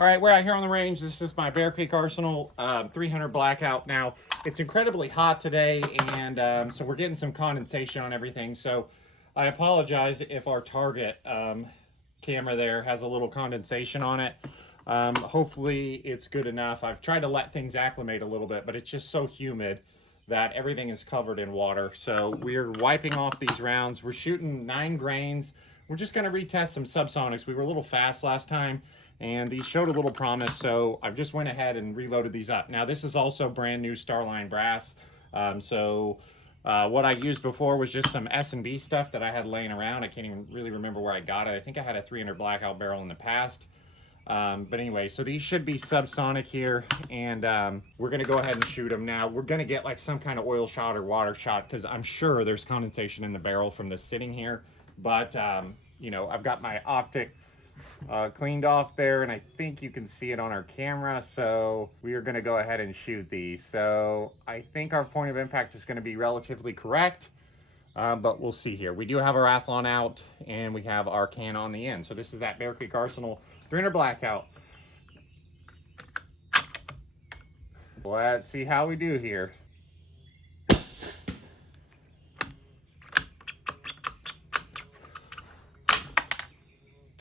All right, we're out here on the range. This is my Bear Creek Arsenal 300 Blackout. Now, it's incredibly hot today, and so we're getting some condensation on everything. So I apologize if our target camera there has a little condensation on it. Hopefully it's good enough. I've tried to let things acclimate a little bit, but it's just so humid that everything is covered in water. So we're wiping off these rounds. We're shooting 9 grains. We're just gonna retest some Subsonics. We were a little fast last time, and these showed a little promise, so I've just went ahead and reloaded these up. Now, this is also brand new Starline brass. What I used before was just some S&B stuff that I had laying around. I can't even really remember where I got it. I think I had a 300 Blackout barrel in the past. But anyway, so these should be subsonic here, and we're gonna go ahead and shoot them. Now, we're gonna get like some kind of oil shot or water shot, because I'm sure there's condensation in the barrel from this sitting here. But, you know, I've got my optic cleaned off there, and I think you can see it on our camera, so we are going to go ahead and shoot these. So I think our point of impact is going to be relatively correct, but we'll see here. We do have our Athlon out, and we have our can on the end. So this is that Bear Creek Arsenal 300 Blackout. Let's see how we do here.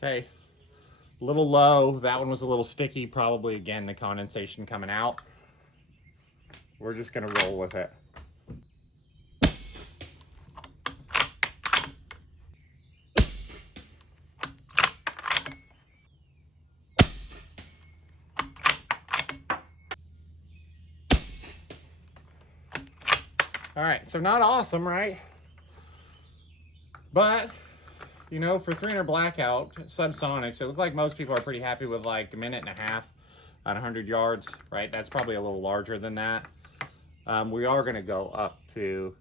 Okay, a little low. That one was a little sticky. Probably, again, the condensation coming out. We're just going to roll with it. All right, so not awesome, right? But you know, for 300 Blackout, Subsonics, it looked like most people are pretty happy with like 1.5 minutes at 100 yards, right? That's probably a little larger than that. We are gonna go up to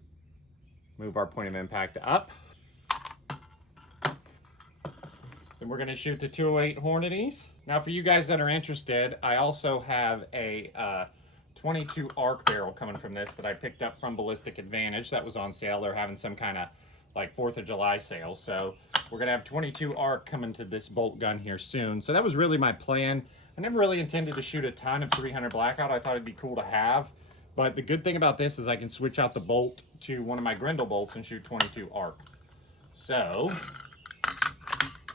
move our point of impact up. Then we're gonna shoot the 208 Hornadies. Now for you guys that are interested, I also have a 22 arc barrel coming from this that I picked up from Ballistic Advantage. That was on sale. They're having some kind of like 4th of July sale. So we're gonna have 22 arc coming to this bolt gun here soon. So that was really my plan. I never really intended to shoot a ton of 300 Blackout. I thought it'd be cool to have. But the good thing about this is I can switch out the bolt to one of my Grendel bolts and shoot 22 arc. So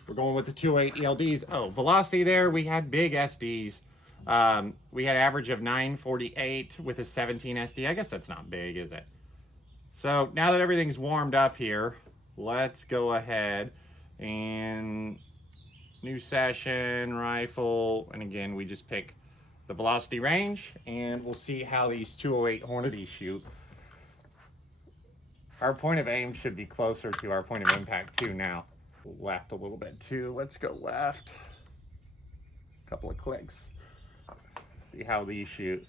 we're going with the 208 ELDs. Oh, velocity there, we had big SDs. We had average of 948 with a 17 SD. I guess that's not big, is it? So now that everything's warmed up here, let's go ahead and new session, rifle, and again, we just pick the velocity range, and we'll see how these 208 Hornadies shoot. Our point of aim should be closer to our point of impact too now. Left a little bit too. Let's go left. A couple of clicks. See how these shoot.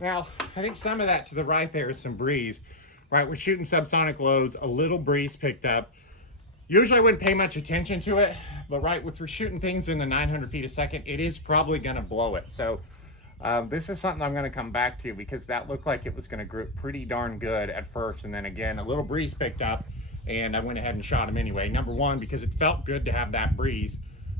Now, I think some of that to the right there is some breeze, right? We're shooting subsonic loads, a little breeze picked up. Usually I wouldn't pay much attention to it, but right, if we're shooting things in the 900 feet a second, it is probably gonna blow it. So this is something I'm gonna come back to, because that looked like it was gonna grip pretty darn good at first. And then again, a little breeze picked up, and I went ahead and shot him anyway. Number one, because it felt good to have that breeze.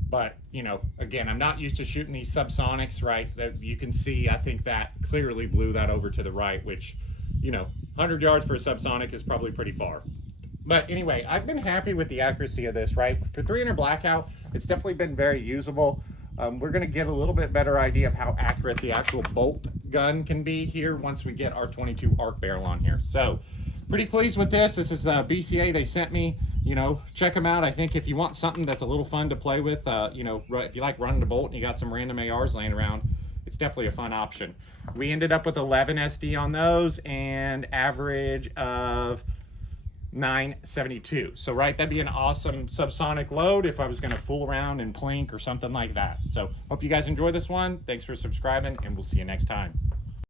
But, you know, again, I'm not used to shooting these subsonics, right? That you can see, I think that clearly blew that over to the right, which, you know, 100 yards for a subsonic is probably pretty far. But anyway, I've been happy with the accuracy of this, right? For 300 Blackout, it's definitely been very usable. We're going to get a little bit better idea of how accurate the actual bolt gun can be here once we get our 22 arc barrel on here. So, pretty pleased with this. This is BCA they sent me. You know, check them out. I think if you want something that's a little fun to play with, you know, if you like running a bolt and you got some random ARs laying around, it's definitely a fun option. We ended up with 11 SD on those and average of 972. So, right, that'd be an awesome subsonic load if I was going to fool around and plink or something like that. So, hope you guys enjoy this one. Thanks for subscribing, and we'll see you next time.